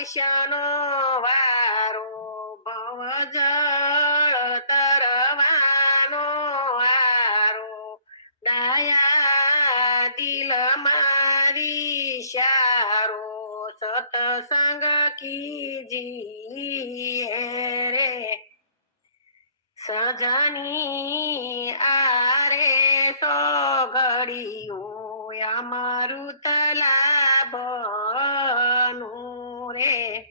મનુષ્યનો વારો ભવજળ તરવાનો આરો ડાયા દિલ મારી શારો સતસંગ કીજીએ રે સજની આરે તો ઘડિયું અમારું તલાબનું રે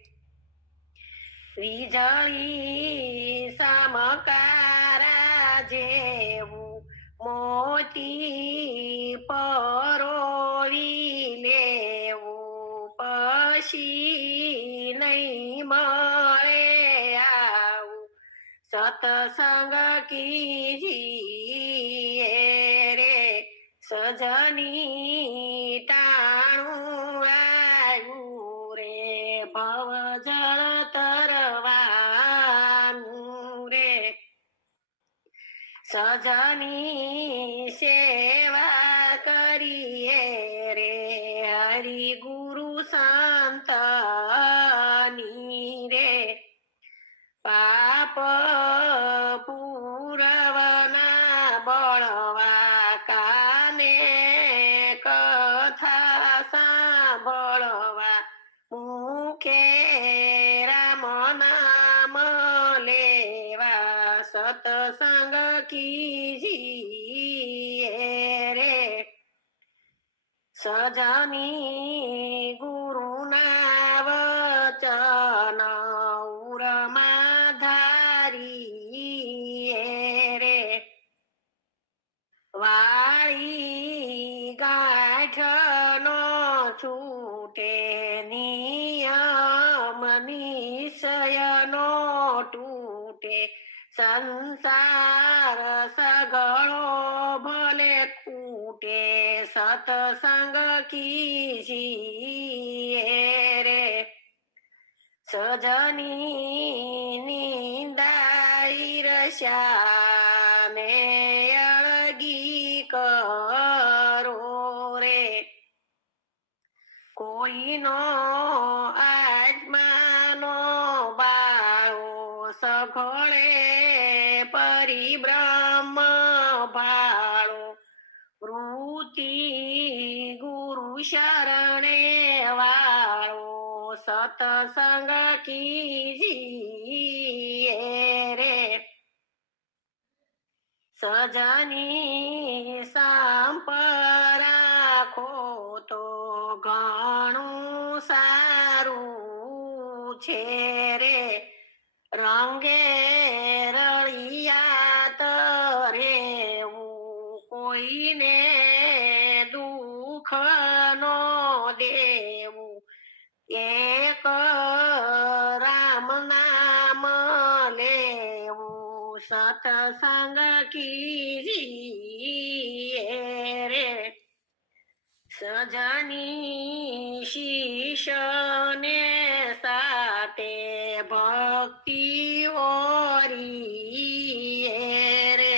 વીજળી સમકારા જેવું મોતી પરોવી લેવું પછી નહીં મળે આવું સતસંગ કીજીએ રે સજની ટાણું આવ્યું રે ભવજળ તરવાનું રે સજની સેવા કરીએ રે હરિ ગુરુ સંતની રે પાપ પૂરવના બળવા કાને કથા સાંભળવા મુખે રામ નામ લેવા સતસંગ કીજીએ રે સજની ગુરુના વચન ઉરમાં ધારીએ રે વાળી ગાંઠનો છૂટે નિયમ નિશ્ચયનો તૂટે સંસાર સગળો ભલે ખૂટે સતસંગ કીજીએ રે સજની નિંદાઈ રશ્યાને અળગી કરો રે કોઈનો આત્માનો બાળો સઘળે પરિબ્રહ્મ ભાળો વૃત્તિ ગુરુ શરણે વાળો સતસંગ કીજીએ રે સજની સંપ રાખો તો ઘણું સારું છે રે રંગે રળિયાત રેવું કોઈને દુઃખ નો દેવું એક રામ નામ લેવું સતસંગ કીજીએ રે સજની શીશને સાથે ભક્તિ ઓરીએ રે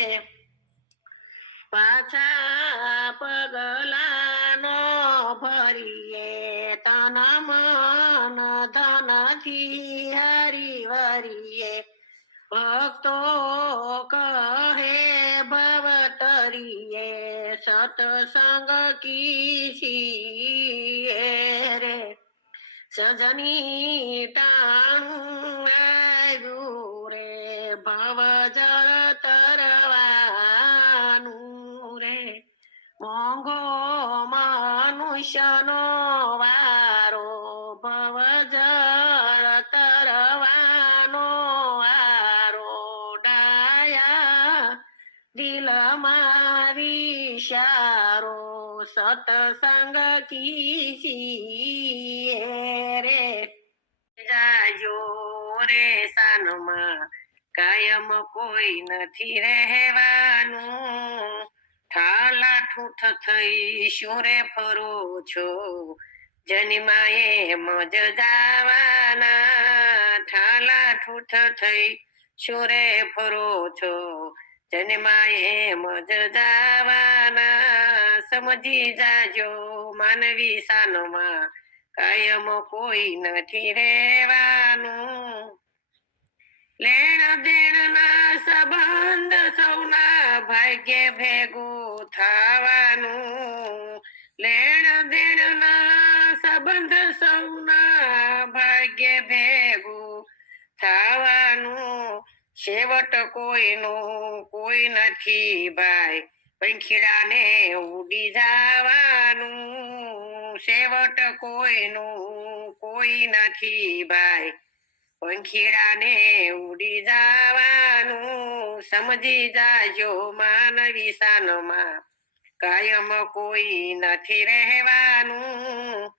પાછા પગલાનો ભરીએ તન મન ધનથી હરિવરીએ ભક્તો કહે ભવતરીએ સતસંગ કીજીએ રે સજની ટાણું આવ્યું રે ભવજળ તરવાનું રે મોંઘો મનુષ્યનો વારો ભવજળ તરવાનો આરો ડાયા દિલ મારી શારો સતસંગ કીજીએ રે જાજો રે સાનમાં કાયમ કોઈ નથી રહેવાનું ઠાલા ઠૂઠ થઈ શું રે ફરો છો જન્માએ મજ જાવાના ઠાલા ઠૂઠ થઈ શું રે ફરો છો જન્માએ મજ જાવાના સમજી જાજો માનવી સાનમાં કાયમ કોઈ નથી રહેવાનું. લેણ દેણના સંબંધ સૌના ભાગ્ય ભેગું થવાનું. લેણ દેણના સંબંધ સૌના ભાગ્ય ભેગું થવાનું. છેવટ કોઈનું કોઈ નથી ભાઈ, પંખીડાને ઉડી જવાનું. છેવટ કોઈનું કોઈ નથી ભાઈ, પંખીડાને ઉડી જવાનું. સમજી જાજો માનવી શાનમાં, કાયમ કોઈ નથી રહેવાનું.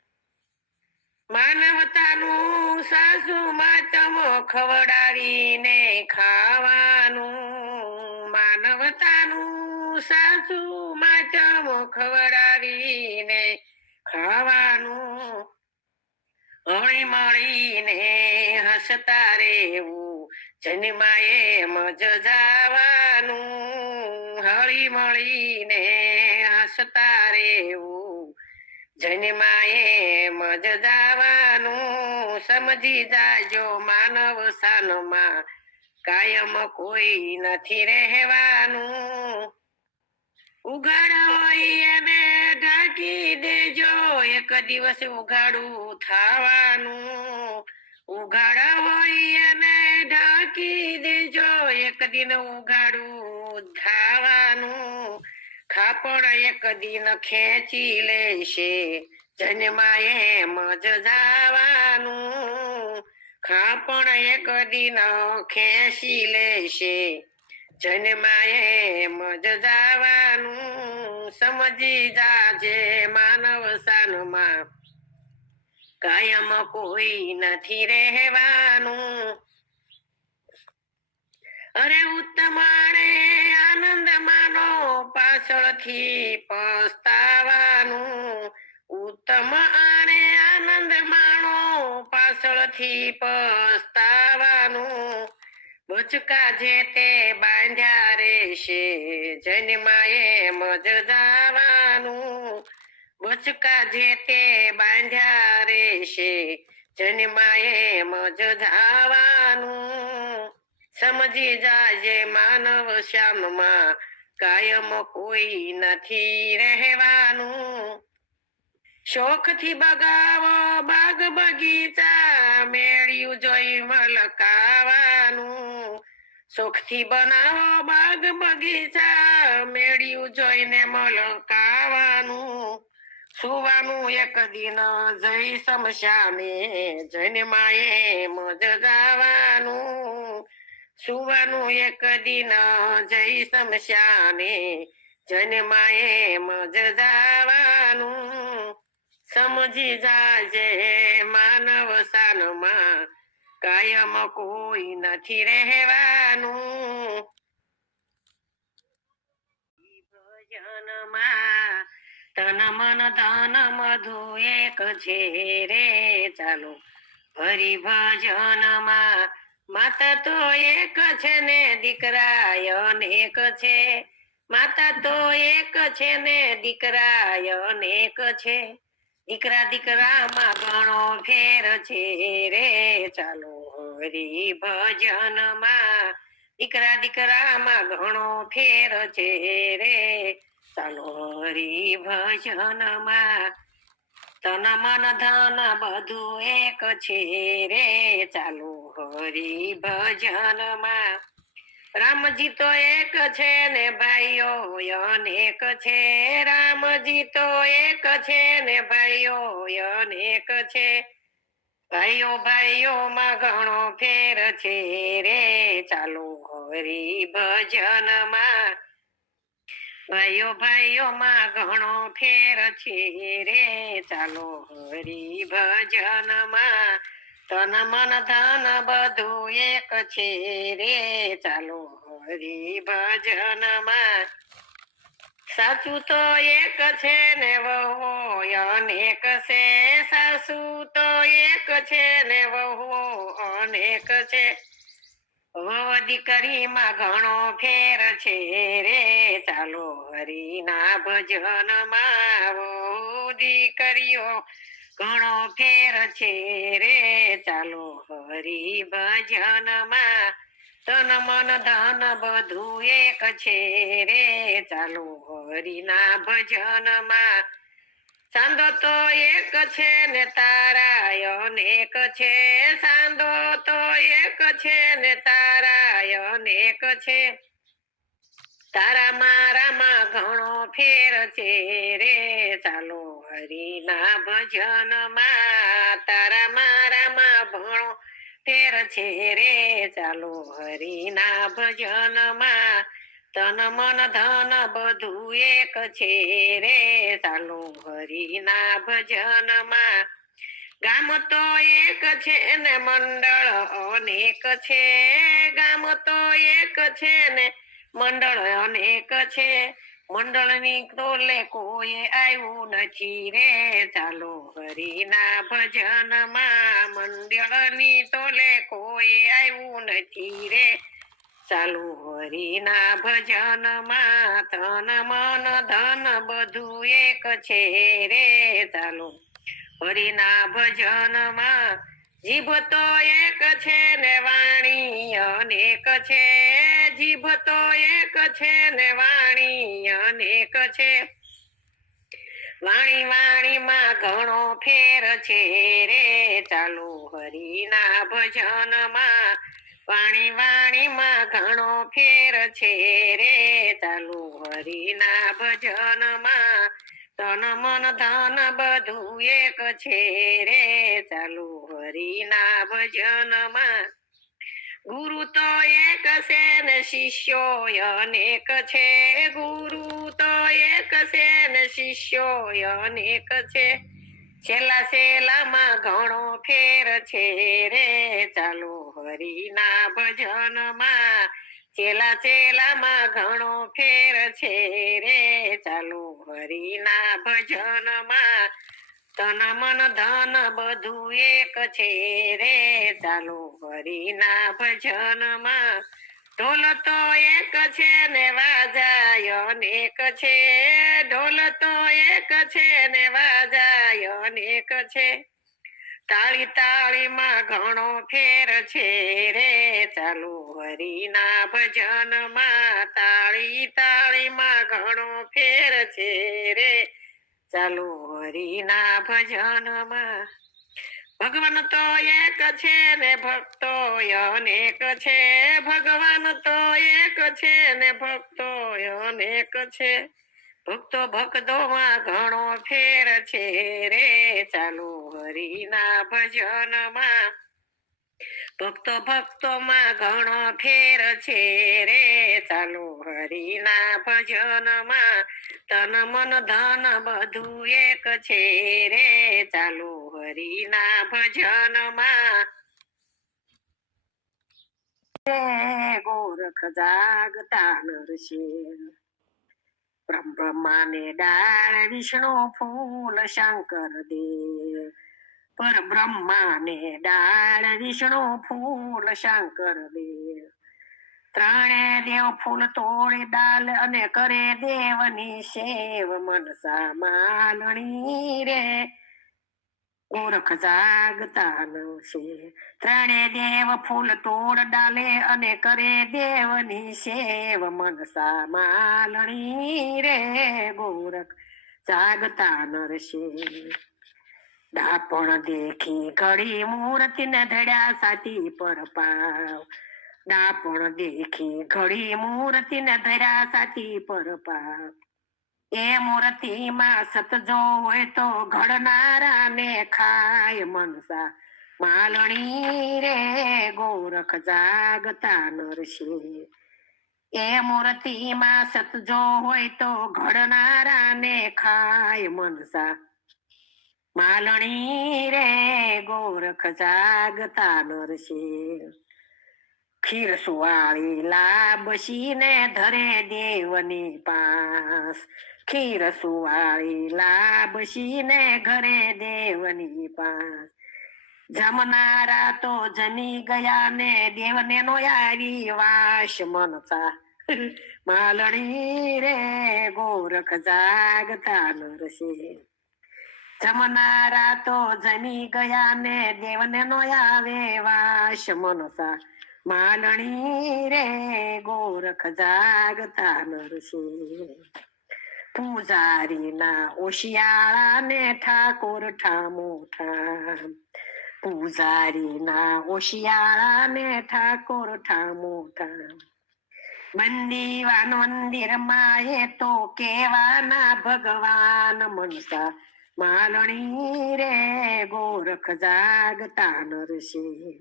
માનવતાનું સાસુ માતમ ખવડાવીને ખાવાનું. માનવતાનું સાસુ માતમ ખવડાવીને ખાવાનું. હળી મળીને હસતા રહેવું, જન્માએ મજ જવાનું. હળી મળીને હસતા રહેવું, જન્માએ મજ જવાનું. સમજી જાજો માનવ શાનમાં, કાયમ કોઈ નથી રહેવાનું. ઉઘાડ હોય એને ઢાંકી દેજો, એક દિવસ ઉઘાડું થવાનું. ઉઘાડ હોય એને ઢાંકી દેજો, એક દિન ઉઘાડું થવાનું. ખાપણ એક દિન ખેંચી લેશે, જન્માએ મજ જવાનું. ખાપણ એક દિન ખેંચી લેશે, જન્માએ મજ જવાનું. સમજી જાજે માનવ શાનમાં, કાયમ કોઈ નથી રહેવાનું. અરે ઉત્તમાણે આનંદ માનો, પાછળથી પસ્તાવાનું. ઉત્તમ આણે આનંદ માણો, પાછળથી પસ્તાવાનું. બચકા જે તે બાંધ્યા રહેશે, જન્માએ મજ જવાનું. બચકા જે તે બાંધ્યા રહેશે, જન્માએ મજ જવાનું. સમજી જાજે માનવ શાનમાં, કાયમ કોઈ નથી રહેવાનું. શોખથી બગાવો બાગ બગીચા, મેળ્યું જોઈ મલકાવાનું. શોખથી બનાવો બાગ બગીચા, મેળ્યું જોઈને મલકાવાનું. સુવાનું એક દિન જઈ સમશાને, જન્માએ મજ જવાનું. સુવાનું એક દિન જઈ સમશાને, જન્માએ મજ જવાનું. સમજી જાજે માનવ શાનમાં, કાયમ કોઈ નથી રહેવાનું. ભજનમાં તન મન ધન મધુ એક છે રે, ચાલો હરિ ભજનમાં. માતા તો એક છે ને દીકરા અનેક છે. માતા તો એક છે ને દીકરા અનેક છે. દીકરા દીકરામાં ઘણો ફેર છે રે, ચાલો હરિ ભજનમાં. દીકરા દીકરામાં ઘણો ફેર છે રે, ચાલો હરિ ભજનમાં. તન મન ધન બધું એક છે રે, ચાલો હરિ ભજનમાં. રામજી તો એક છે ને ભાઈઓ અનેક છે. રામજી તો એક છે ને ભાઈઓ અનેક છે. ભાઈઓ ભાઈઓમાં ઘણો ફેર છે રે, ચાલો હરિ ભજનમાં. ભાઈઓ ભાઈઓમાં ઘણો ફેર છે રે, ચાલો હરિ ભજનમાં. તન મન ધન બધું એક છે રે, ચાલો હરિ ભજનમાં. સાચું તો એક છે ને વહુ અનેક છે. સાસુ તો એક છે ને વહુ અનેક છે. વહુ દીકરીમાં ઘણો ફેર છે રે, ચાલો હરિના ભજનમાં. વહુ દીકરીઓ ઘણો ફેર છે રે ચાલો હરી ભજનમાં તન મન ધન બધું એક છે રે ચાલો હરિના ભજનમાં સાંધો તો એક છે ને તારા અનેક છે સાંધો તો એક છે ને તારા અનેક છે તારા મારામાં ઘણો ફેર છે રે ચાલો હરિના ભજનમાં તારા મારામાં ઘણો ફેર છે રે ચાલો હરિના ભજનમાં તન મન ધન બધું એક છે રે ચાલો હરિના ભજનમાં ગામ તો એક છે ને મંડળ અનેક છે ગામ તો એક છે ને મંડળ અનેક છે મંડળની તોલે કોઈ આવ્યું નથી રે ચાલો હરિના ભજનમાં મંડળની તોલે કોઈ આવ્યું નથી રે ચાલો હરિના ભજનમાં તન મન ધન બધું એક છે રે ચાલો હરિના ભજનમાં જીભ તો એક છે ને વાણી અનેક છે જીભ તો એક છે ને વાણી અનેક છે વાણી વાણીમાં ઘણો ફેર છે રે ચાલો હરિના ભજનમાં વાણી વાણીમાં ઘણો ફેર છે રે ચાલો હરિના ભજનમાં તન મન ધન બધું એક છે રે ચાલો હરિના ભજનમાં ગુરુ તો એક છે ને શિષ્યો અનેક છે ગુરુ તો એક છે ને શિષ્યો અનેક છે છેલ્લા છેલ્લામાં ઘણો ફેર છે રે ચાલો હરિના ભજનમાં છેલ્લા છેલ્લામાં ઘણો ફેર છે રે ચાલો હરિના ભજનમાં તન મન ધન બધું એક છે રે ચાલો હરિના ભજનમાં ઢોલ તો એક છે ને વાજાય અનેક છે ઢોલ તો એક છે ને વાજાય અનેક છે તાળી તાળીમાં ઘણો ફેર છે રે ચાલો હરિના ભજનમાં તાળી તાળીમાં ઘણો ફેર છે રે ચાલો હરિના ભજનમાં ભગવાન તો એક છે ને ભક્તો અનેક છે ભગવાન તો એક છે ને ભક્તો અનેક છે ભક્તો ભક્તોમાં ઘણો ફેર છે રે ચાલો હરિના ભજનમાં ભક્તો ભક્તોમાં ઘણો ફેર છે રે ચાલો હરિના ભજનમાં તન મન ધન બધું એક છે રે ચાલો હરિના ભજનમાં ગોરખ જાગતા નરશે બ્રહ્માને ડાળ વિષ્ણુ ફૂલ શંકર દેવ પર બ્રહ્માને ડાળ વિષ્ણુ ફૂલ શંકર દેવ ત્રણે દેવ ફૂલ તોડે ડાલ અને કરે દેવની સેવ મનસા માલણી રે ગોરખ જાગતા નશે ત્રણે દેવ ફૂલ તોડ ડાલે અને કરે દેવની સેવ મનસા માલણી રે ગોરખ જાગતા નરશે ડાપણ દેખી ઘડી મૂર્તિ ને ધડ્યા સાતી પર પાવ ડાપણ દેખી ઘડી મૂર્તિ ને ધર્યા સાતી પર પાવ એ મૂર્તિમાં સતજો હોય તો ઘડનારા ને ખાય મનસા માલણી રે ગોરખ જાગતા નરશે એ મૂર્તિમાં સતજો હોય તો ઘડનારા ને ખાય મનસા માલણી રે ગોરખ જાગતા નરશે ખીર સુવાળી લાબશી ને ધરે દેવની પાસ ખીર સુવાળી લાબશી ને ઘરે દેવની પાસ જમનારા તો જમી ગયા ને દેવને નો આવી વાસ મનસા માલણી રે ગોરખ જાગતા નરશે જમનારા તો જમી ગયા ને દેવને નો આવે વાસ મનસા માલણી રે ગોરખ જાગતા નરસિંહ પૂજારી ના ઓશિયાળા ને ઠાકોર ઠામો ઠામ પૂજારી ના ઓશિયાળા ને ઠાકોર ઠામો ઠામ મંદિવાન મંદિર માં એ તો કેવાના ભગવાન મનસા માલણી રે ગોરખ જાગતા નરસિંહ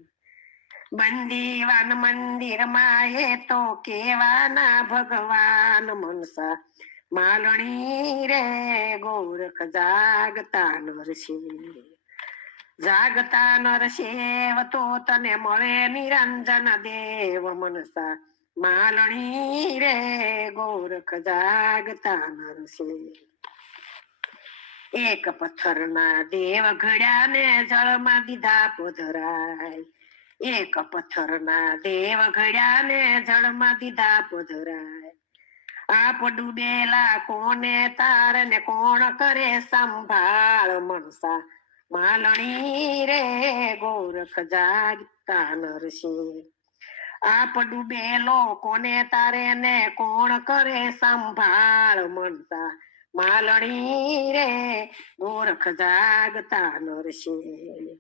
બંદીવાન મંદિર માં એ તો કેવાના ભગવાન મનસા માલણી રે ગોરખ જાગતા નરસિંહ જાગતા નરસિંહ તો તને મળે નિરંજન દેવ મનસા માલણી રે ગોરખ જાગતા નરસિંહ એક પથ્થરના દેવ ઘડ્યા ને જળમાં દીધા પધરાય એક પથ્થરના દેવ ઘડ્યા ને જળમાં દીધા પધરાય આપ ડૂબેલા કોને તાર ને કોણ કરે સંભાળ મનસા માલણી રે ગોરખ જાગતા નરસિંહ આપ ડૂબેલો કોને તારે ને કોણ કરે સંભાળ મનસા માલણી રે ગોરખ જાગતા નરસિંહ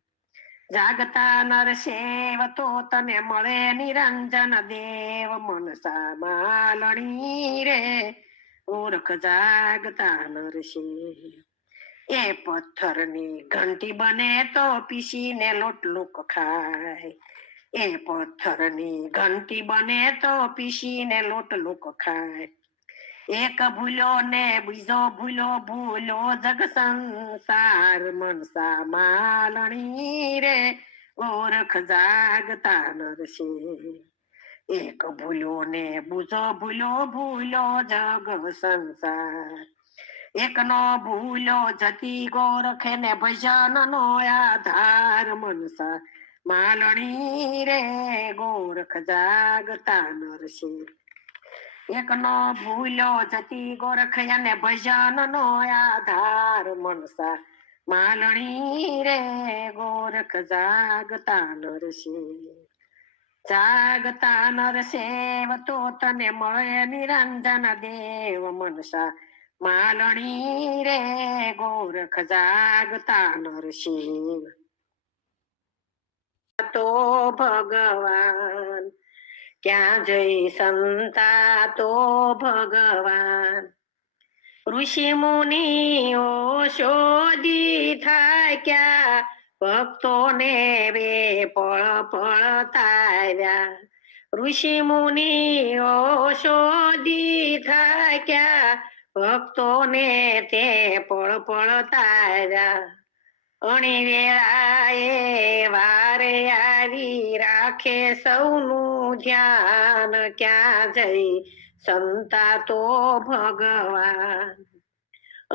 જાગતા નરસિંહ તો તને મળે નિરંજન દેવ મનસા માલણી રે ગોરખ જાગતા નરસિંહ એ પથ્થરની ઘંટી બને તો પીસીને લોટલુક ખાય એ પથ્થરની ઘંટી બને તો પીસીને લોટલુક ખાય એક ભૂલો ને બીજો ભૂલો ભૂલો જગ સંસાર મનસા માલણી રે ગોરખ જાગતા નરસિંહ એક ભૂલો ને બીજો ભૂલો ભૂલો જગ સંસાર એક નો ભૂલો જતી ગોરખે ને ભજન નો આધાર મનસા માલણી રે ગોરખ જાગતા નરસિંહ એક નો ભૂલો જતી ગોરખ અને ભજન નો આધાર મનસા માલણી રે ગોરખ જાગતા નરસિંહ જાગતા નરસિંહ તો તને મળે નિરંજન દેવ મનસા માલણી રે ગોરખ જાગતા નરસિંહ તો ભગવાન ક્યાં જઈ સંતા તો ભગવાન ઋષિ મુનિઓ શોધી થાય ક્યાં ભક્તોને બે પળ પળ તાવ્યા ઋષિ મુનિઓ શોધી થાય ક્યાં ભક્તોને તે પળ પળ તાવ્યા અણી વેળાએ વારે આવી રાખે સૌનું ધ્યાન ક્યાં જઈ સંતા તો ભગવાન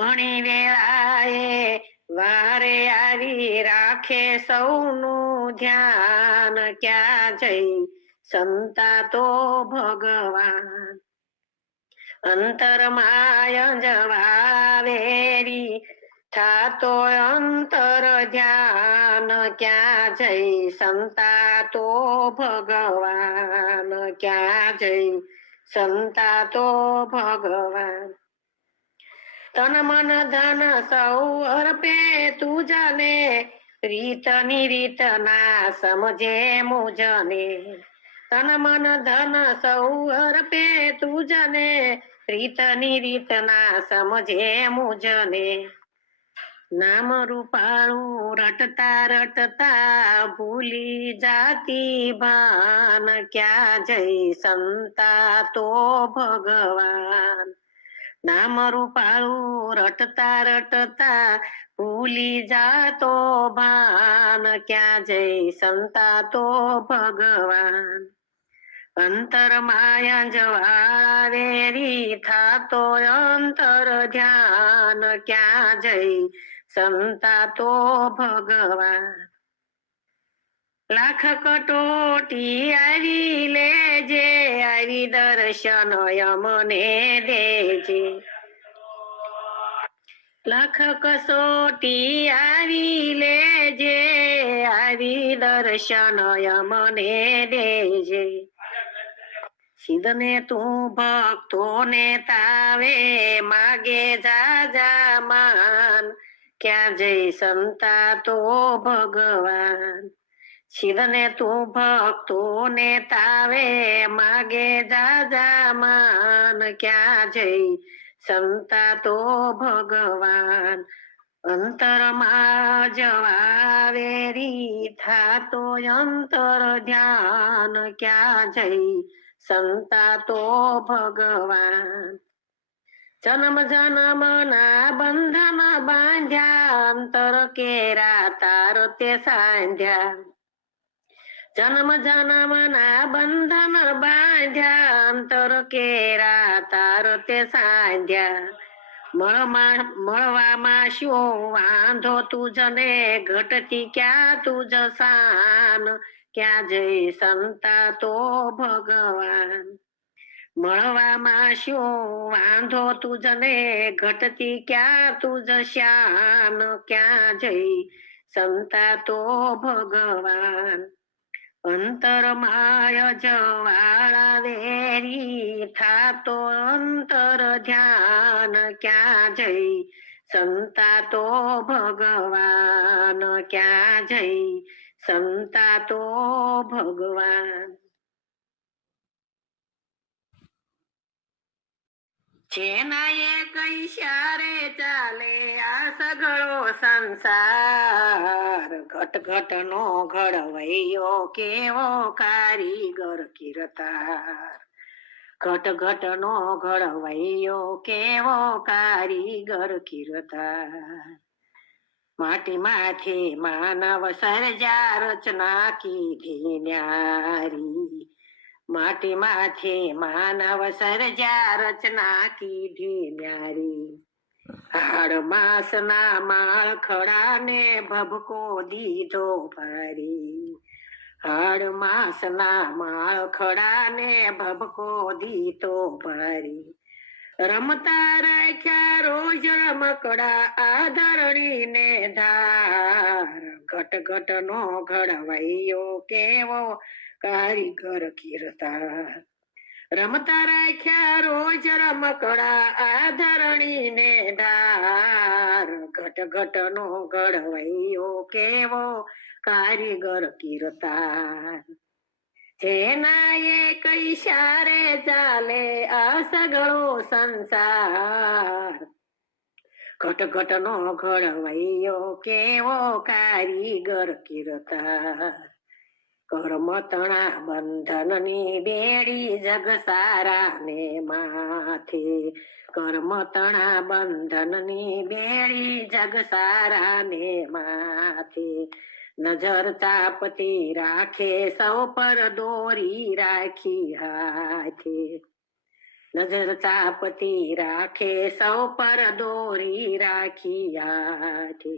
અણી વેળાએ વારે આવી રાખે સૌનું ધ્યાન ક્યાં જઈ સંતા તો ભગવાન અંતરમાય જવાવેરી થાતો અંતર ધ્યાન ક્યાં જઈ સંતા તો ભગવાન ક્યાં જઈ સંતા તો ભગવાન તન મન ધન સૌ અર્પે તું જાને રીત નિરીત ના સમજે મુજને તન મન ધન સૌ અર્પે તું જાને રીત નિરીત ના સમજે મુજને નામ રૂપાળું રટતા રટતા ભૂલી જાતી ભાન ક્યાં જઈ સંતા તો ભગવાન નામ રૂપાળું રટતા રટતા ભૂલી જાતો ભાન ક્યાં જઈ સંતા તો ભગવાન અંતર માયા જવાવેરી થાતો અંતર ધ્યાન ક્યાં જઈ સંતા તો ભગવાન લાખ કટોટી આવી લેજે આવી દર્શન યમને દેજે લખ કસોટી આવી લેજે, આવી દર્શન મને દેજે. સિદ્ધને તું ભક્તોને તાવે, માગે જાજા માન, ક્યાં જઈ સંતા તો ભગવાન. સિદ્ધને તું ભક્તોને તાવે, માગે જાજા માન, ક્યાં જઈ સંતા તો ભગવાન. અંતરમાં જવા વેરી થાતો અંતર ધ્યાન, ક્યાં જઈ સંતા તો ભગવાન. જન્મ જન્મ ના બંધન બાંધ્યા, અંતર કેરા તાર તે સાંધ્યા. જન્મ જન્મ ના બંધન બાંધ્યા, અંતર કેરા તાર તે સાંધ્યા. મળવામાં શું વાંધો તુજને, ઘટતી ક્યાં તુજ શાન, ક્યાં જઈ સંતા તો ભગવાન. મળવામાં શું વાંધો તુજને, ઘટતી ક્યાં તુજ શાન, ક્યાં જઈ સંતા તો ભગવાન. અંતરમાય જવાળા વેરી થાતો અંતર ધ્યાન, ક્યાં જઈ સંતા તો ભગવાન, ક્યાં જઈ સંતા તો ભગવાન. જેના એક ઈશારે ચાલે આ સઘળો સંસાર, ઘટ ઘટ નો ઘડવૈયો કેવો કારીગર કીર્તાર. ઘટ ઘટ નો ઘડવૈયો કેવો કારીગર કીર્તાર. માટીમાંથી માનવ સર્જા રચના કીધી ન્યારી, માટીમાંથી માનવ સર્જા રચના કીધી ન્યારી. હાડ માસ ના માળખડા ને ભભકો દીધો ભારી, હાડ માસ ના માળખડા ને ભભકો દીધો ભારી. રમતા રાખ્યા રોજ રમકડા આધરણી ને ધાર, ઘટ ઘટ નો ઘડવૈયો કેવો કારીગર કીર્તાર. રમતા રાખ્યા રોજ રમકડા આધરણી ને ધાર, ઘટ ઘટ નો ઘડવૈયો કેવો કારીગર કીર્તાર. જેના એક ઈશારે ચાલે આ સઘળો સંસાર, ઘટ ઘટ નો ઘડવૈયો કેવો કારીગર કીર્તાર. કર્મ તણા બંધન ની બેડી જગ સારા ને માથે, કર્મ તણા બંધન ની બેડી જગ સારા ને માથે. નજર તાપતી રાખે સૌ પર દોરી રાખી હાથે, નજર તાપતી રાખે સૌ પર દોરી રાખી હાથે.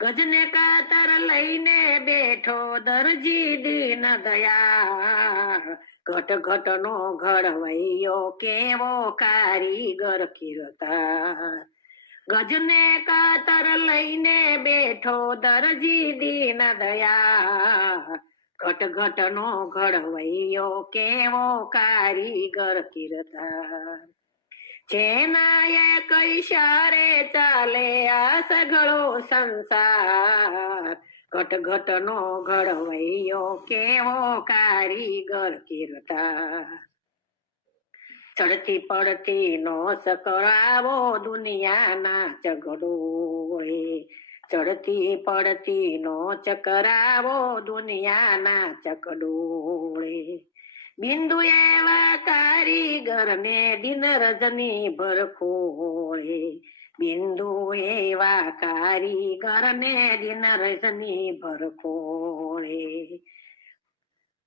ગજને કાતર લઈને બેઠો દરજી દીન દયાળ, ઘટ ઘટ નો ઘડવૈયો કેવો કારીગર કીર્તાર. ગજને કાતર લઈને બેઠો દરજી દીન દયાળ, ઘટ ઘટ નો ઘડવૈયો કેવો કારીગર કીર્તાર. જેના એક ઈશારે ચાલે આ સઘળો સંસાર, ઘટ ઘટ નો ઘડવૈયો કેવો કારીગર કીર્તાર. ચડતી પડતી નો સકરાવો દુનિયાના ચગડોળે, ચડતી પડતી નો ચકરાવો દુનિયાના ચકડોળે. બિંદુ એવા કારીગર ને દિન રજની ભરખોળે, બિંદુ એવા કારીગર ને દિન રજની ભરખોળે.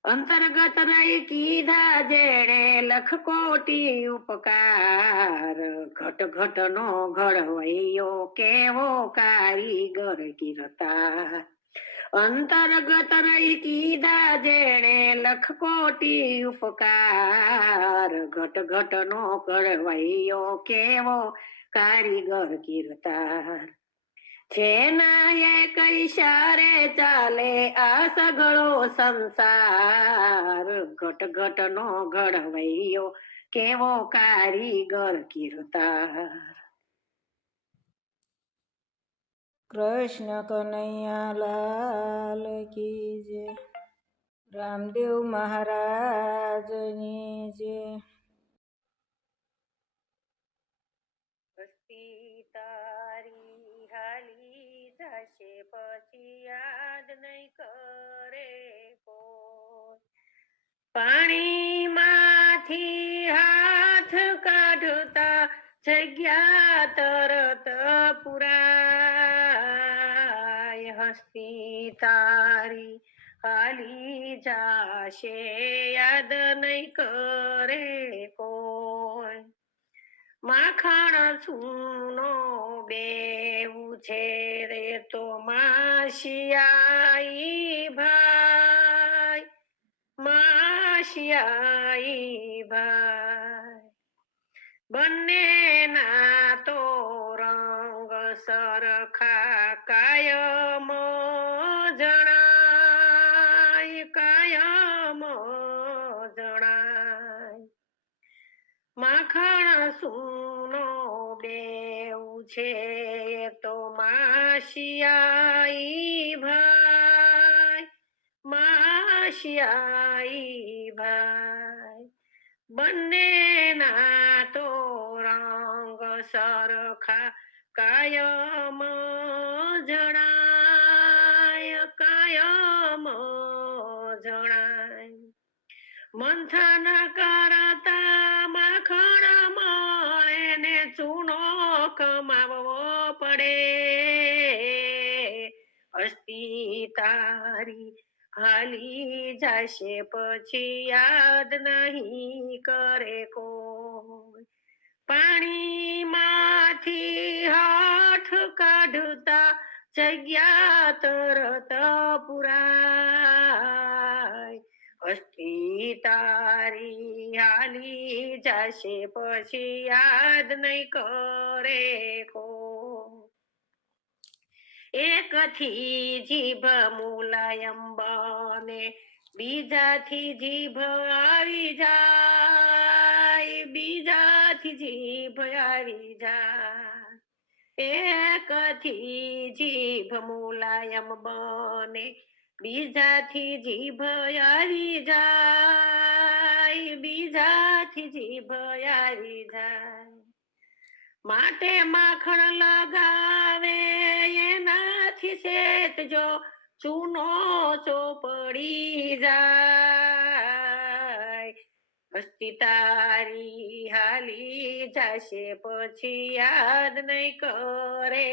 અંતર્ગત રહી કીધા જેણે લખ કોટી ઉપકાર, ઘટ ઘટ નો ઘડવૈયો કેવો કારીગર કીર્તાર. અંતર્ગત રહી કીધા જેણે લખ કોટી ઉપકાર, ઘટ ઘટ નો ઘડવૈયો કેવો કારીગર કીર્તાર. જેના એક ઈશારે ચાલે આ સગળો સંસાર, ઘટ ઘટ નો ઘડવૈયો કેવો કારીગર કીર્તાર. કૃષ્ણ કનૈયા લાલ કી જય. રામદેવ મહારાજની જય. વસ્તી તારી હાલી જશે પછી યાદ નહીં કરે કોઈ. પાણીમાંથી હાથ કાઢતા જગ્યા તરત પુરાય. હસ્તી તારી હાલી જાશે યાદ નહીં કરે કોઈ. માખણ સૂનો બેવું છે રે તો માશિયાઈ ભાઈ, માશિયાઈ ભાઈ. બંનેના તો રંગ સરખા કાયમ જણાય, કાયમ જણાય. માખણ સૂનો બેવું છે તો માશિયાઈ ભાઈ, માશિયાઈ ભાઈ. બંનેના તો રંગ સરખા કાયમ જણાય, કાયમ જણાય. મંથન કરતા માખણ મળે ને ચૂનો કમાવવો પડે. હસ્તી તારી હાલી જશે પછી યાદ નહીં કરે કોઈ. પાણીમાંથી હાથ કાઢતા જગ્યા તરત પુરાય. હસ્તી તારી હાલી જશે પછી યાદ નહીં કરે કોઈ. એકથી જીભ મુલાયમ બને, બીજાથી જીભ આવી જાય, બીજાથી જીભ આવી જાય. એકથી જીભ મુલાયમ બને, બીજાથી જીભ આવી જાય, બીજાથી જીભ આવી જાય. માટે માખણ લગાવે એનાથી શેત જો ચૂનો ચોપડી જાય. હસ્તી તારી હાલી જશે પછી યાદ નહીં કરે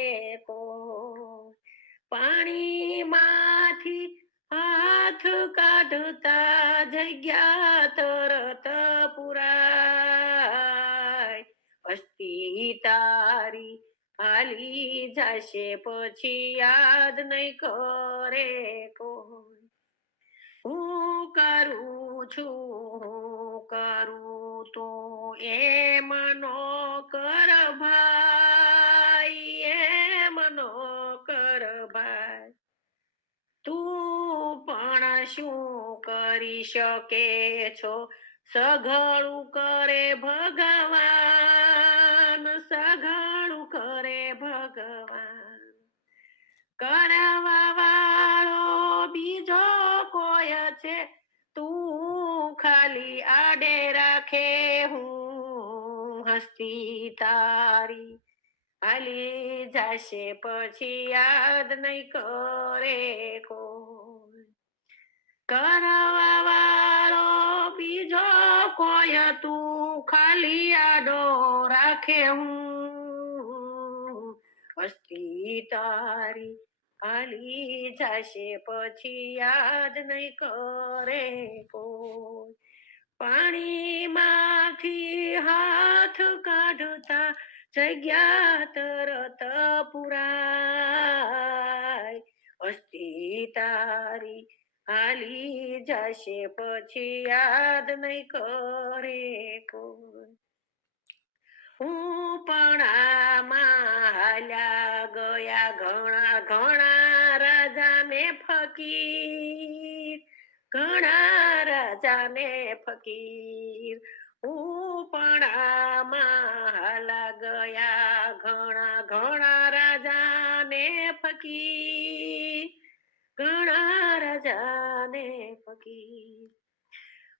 કોઈ. પાણીમાંથી હાથ કાઢતા જગ્યા તરત પુરાય. હસ્તી તારી હાલી જશે પછી યાદ નહીં કરે કોઈ. હું કરું છું, હું કરું તું એમ નો કર ભાઈ, એમ નો કર ભાઈ. તું પણ શું કરી શકે છો, સઘળું કરે ભગવાન, સઘળું કરે ભગવાન. કરવા વાળો બીજો કોઈ છે, તું ખાલી આડે રાખે હું. હસ્તી તારી હાલી જશે પછી યાદ નહીં કરે કોઈ. કરવા વાળો બીજો કોઈ તું ખાલી આડો રાખે હું. હસ્તી તારી હાલી જશે પછી યાદ નહીં કરે કોઈ. પાણીમાંથી હાથ કાઢતા જગ્યા તરત પુરાય. હસ્તી તારી હાલી જશે પછી યાદ નહીં કરે કોઈ. હું પણ ઘણા રાજાને ફકીર, ઘણા રાજાને ફકીર, હું પણ આમાં હાલા ગયા. ઘણા ઘણા રાજાને ફકીર, ઘણા રાજાને ફકીર.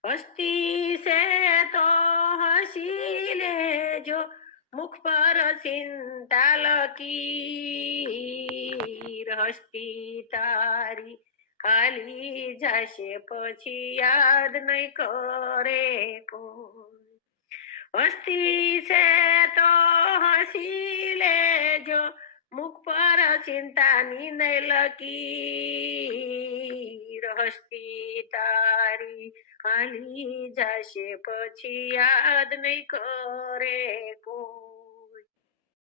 હસ્તી છે તો હસી લેજો, મુખ પર ચિંતા લકીર. હસ્તી તારી ખાલી જશે પછી યાદ નહીં કરે કોઈ. હસ્તી છે તો હસી લેજો, મુખ પર ચિંતાની નહીં લકીર. હસ્તી તારી ખાલી જશે પછી યાદ નહીં કરે કોઈ.